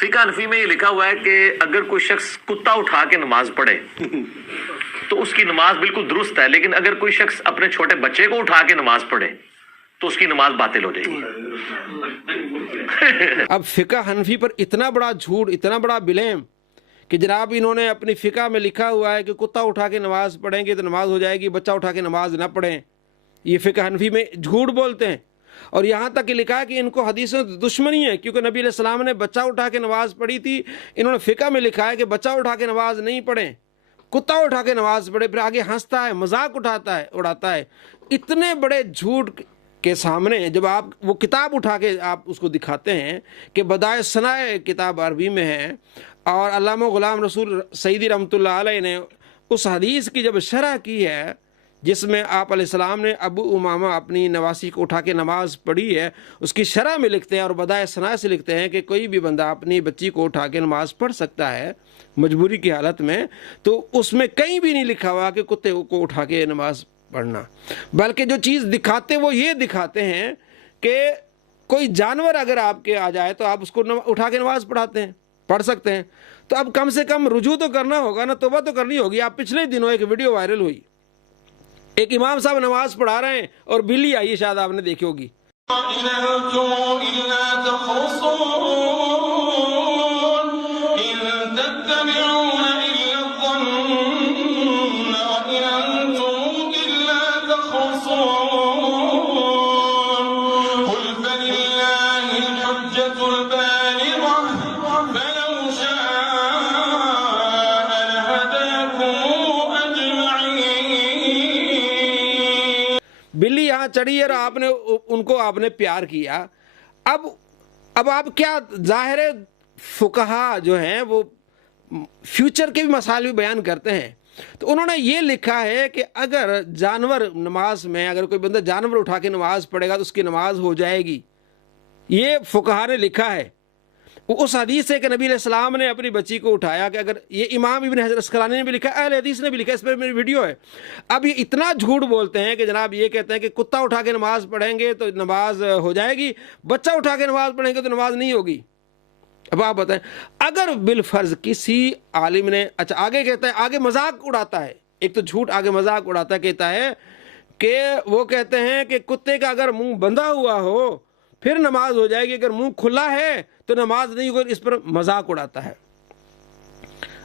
فقہ حنفی میں یہ لکھا ہوا ہے کہ اگر کوئی شخص کتا اٹھا کے نماز پڑھے تو اس کی نماز بالکل درست ہے، لیکن اگر کوئی شخص اپنے چھوٹے بچے کو اٹھا کے نماز پڑھے تو اس کی نماز باطل ہو جائے گی۔ اب فقہ حنفی پر اتنا بڑا جھوٹ، اتنا بڑا بلیم کہ جناب انہوں نے اپنی فقہ میں لکھا ہوا ہے کہ کتا اٹھا کے نماز پڑھیں گے تو نماز ہو جائے گی، بچہ اٹھا کے نماز نہ پڑھیں۔ یہ فقہ حنفی میں جھوٹ بولتے ہیں، اور یہاں تک کہ لکھا ہے کہ ان کو حدیثوں سے دشمنی ہے، کیونکہ نبی علیہ السلام نے بچہ اٹھا کے نماز پڑھی تھی۔ انہوں نے فقہ میں لکھا ہے کہ بچہ اٹھا کے نماز نہیں پڑھیں، کتا اٹھا کے نماز پڑھے، پھر آگے ہنستا ہے، مذاق اڑاتا ہے۔ اتنے بڑے جھوٹ کے سامنے جب آپ وہ کتاب اٹھا کے آپ اس کو دکھاتے ہیں کہ بدائع ثناء کتاب عربی میں ہے، اور علامہ غلام رسول سعیدی رحمۃ اللہ علیہ نے اس حدیث کی جب شرح کی ہے جس میں آپ علیہ السلام نے ابو امامہ اپنی نواسی کو اٹھا کے نماز پڑھی ہے، اس کی شرح میں لکھتے ہیں اور بدائع ثناء سے لکھتے ہیں کہ کوئی بھی بندہ اپنی بچی کو اٹھا کے نماز پڑھ سکتا ہے مجبوری کی حالت میں، تو اس میں کہیں بھی نہیں لکھا ہوا کہ کتے کو اٹھا کے نماز پڑھنا، بلکہ جو چیز دکھاتے وہ یہ دکھاتے ہیں کہ کوئی جانور اگر آپ کے آ جائے تو آپ اس کو اٹھا کے نماز پڑھ سکتے ہیں۔ تو اب کم سے کم رجوع تو کرنا ہوگا نا، توبہ تو کرنی ہوگی۔ آپ پچھلے دنوں ایک ویڈیو وائرل ہوئی، ایک امام صاحب نماز پڑھا رہے ہیں اور بلی آئی، شاید آپ نے دیکھی ہوگی۔ بلی یہاں چڑھی اور آپ نے ان کو آپ نے پیار کیا۔ اب آپ کیا، ظاہر فقہا جو ہیں وہ فیوچر کے بھی مسائل بھی بیان کرتے ہیں، تو انہوں نے یہ لکھا ہے کہ اگر جانور نماز میں، اگر کوئی بندہ جانور اٹھا کے نماز پڑھے گا تو اس کی نماز ہو جائے گی۔ یہ فقہا نے لکھا ہے۔ اس حدیث ہے کہ نبی علیہ السلام نے اپنی بچی کو اٹھایا، کہ اگر یہ امام ابن حجر اسقلانی نے بھی لکھا ہے، اہل حدیث نے بھی لکھا ہے، اس پر میری ویڈیو ہے۔ اب یہ اتنا جھوٹ بولتے ہیں کہ جناب یہ کہتے ہیں کہ کتا اٹھا کے نماز پڑھیں گے تو نماز ہو جائے گی، بچہ اٹھا کے نماز پڑھیں گے تو نماز نہیں ہوگی۔ اب آپ بتائیں، اگر بالفرض کسی عالم نے، اچھا آگے کہتا ہے، آگے مذاق اڑاتا ہے، ایک تو جھوٹ آگے مذاق اڑاتا ہے، کہتا ہے کہ وہ کہتے ہیں کہ کتے کا اگر منہ بندھا ہوا ہو پھر نماز ہو جائے گی، اگر منہ کھلا ہے تو نماز نہیں ہوگی، اس پر مذاق اڑاتا ہے۔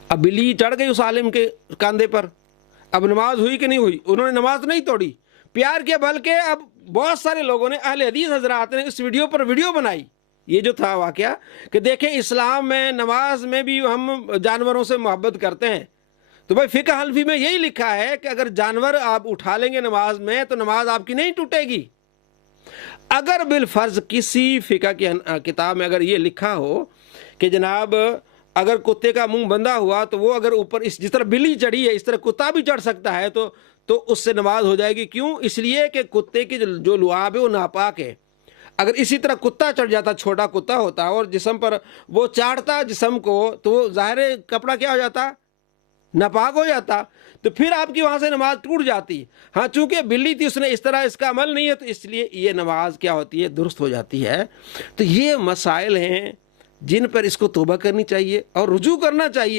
اب بلی چڑھ گئی اس عالم کے کاندھے پر، اب نماز ہوئی کہ نہیں ہوئی؟ انہوں نے نماز نہیں توڑی، پیار کیا، بلکہ اب بہت سارے لوگوں نے، اہل حدیث حضرات نے اس ویڈیو پر ویڈیو بنائی۔ یہ جو تھا واقعہ کہ دیکھیں اسلام میں نماز میں بھی ہم جانوروں سے محبت کرتے ہیں، تو بھائی فقہ حنفی میں یہی لکھا ہے کہ اگر جانور آپ اٹھا لیں گے نماز میں تو نماز آپ کی نہیں ٹوٹے گی۔ اگر بالفرض کسی فقہ کی کتاب میں اگر یہ لکھا ہو کہ جناب اگر کتے کا منہ بندھا ہوا تو وہ اگر اوپر جس طرح بلی چڑھی ہے اس طرح کتا بھی چڑھ سکتا ہے تو اس سے نماز ہو جائے گی۔ کیوں؟ اس لیے کہ کتے کی جو لعاب ہے وہ ناپاک ہے۔ اگر اسی طرح کتا چڑھ جاتا، چھوٹا کتا ہوتا اور جسم پر وہ چاٹتا جسم کو، تو وہ ظاہر کپڑا کیا ہو جاتا؟ ناپاک ہو جاتا، تو پھر آپ کی وہاں سے نماز ٹوٹ جاتی۔ ہاں چونکہ بلی تھی، اس نے اس طرح اس کا عمل نہیں ہے، تو اس لیے یہ نماز کیا ہوتی ہے؟ درست ہو جاتی ہے۔ تو یہ مسائل ہیں جن پر اس کو توبہ کرنی چاہیے اور رجوع کرنا چاہیے۔